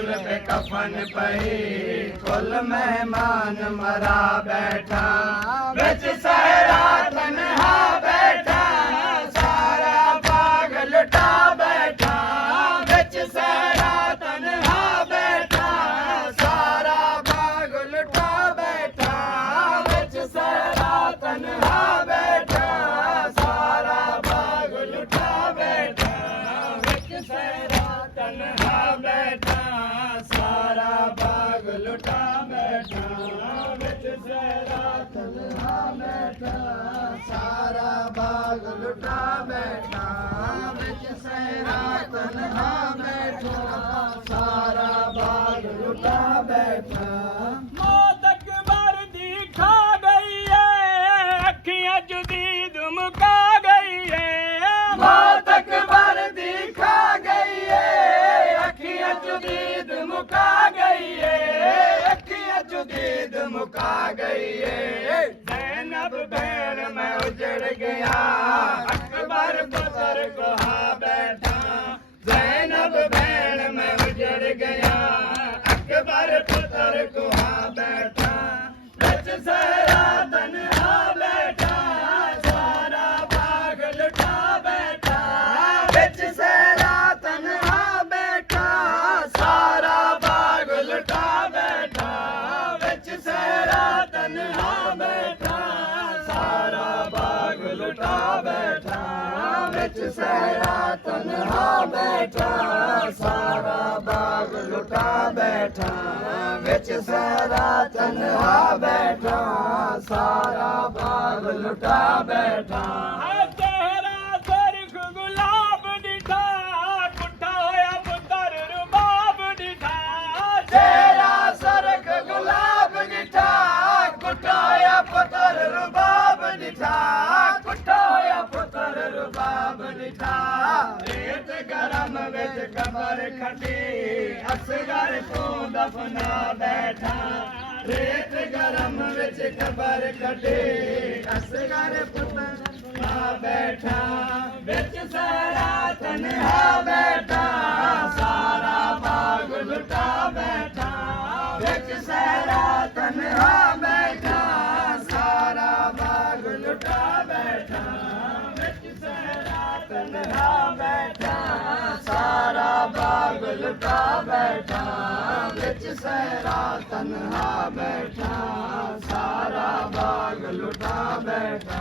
गल पे कफन पई कुल मेहमान मरा बैठा बिच सहरा तन्हा बैठा सारा बाग लुटा बैठा बिच सहरा तन्हा बैठा सारा बाग लुटा बैठा बिच सहरा तन्हा बैठा सारा बाग लुटा बैठा बिच सहरा तन्हा बैठा सारा बाग लुटा बैठा बिच सहरा तन्हा बैठा सारा बाग लुटा बैठा बिच सहरा तन्हा बैठा सारा बाग लुटा बैठा मौत अकबर दी खा गई है अखियां जदीद मुका गई है मौत अकबर दी खा गई है अखियां जदीद मुका गई है अखियां जदीद मुका गई है ज़ैनब भैन में उजड़ गया अकबर पुत्र कहा बैठा ज़ैनब भैन में उजड़ गया अकबर पुत्र कहा बैठा बिच सहरा तन्हा बैठा सारा बाग लुटा बैठा बिच सहरा तन्हा बैठा सारा बाग लुटा बैठा बिच सहरा तन्हा बैठा सारा बाग लुटा बैठा बिच सहरा तन्हा बैठा सारा बाग लुटा बैठा बिच सहरा तन्हा बैठा सारा बाग लुटा बैठा तेरा सरख गुलाब दिठा पुट्ठा होया पुत्र रुबाब दिठा तेरा सरख गुलाब दिठा पुट्ठा होया पुत्र रुबाब दिठा पुट्ठा होया पुत्र रुबाब दिठा रेत गरम विच कबर खटी असगर तू दफना बैठा रेत गरम विच कबर खटी असगर पुत्र दफना बैठा बिच सहरा तन्हा बैठा सारा बाग लुटा बैठा बिच सहरा तन्हा बैठा सारा बाग लुटा बैठा बिच सहरा तन्हा बैठा सारा बाग लुटा बैठा बिच सहरा तन्हा बैठा सारा बाग लुटा बैठा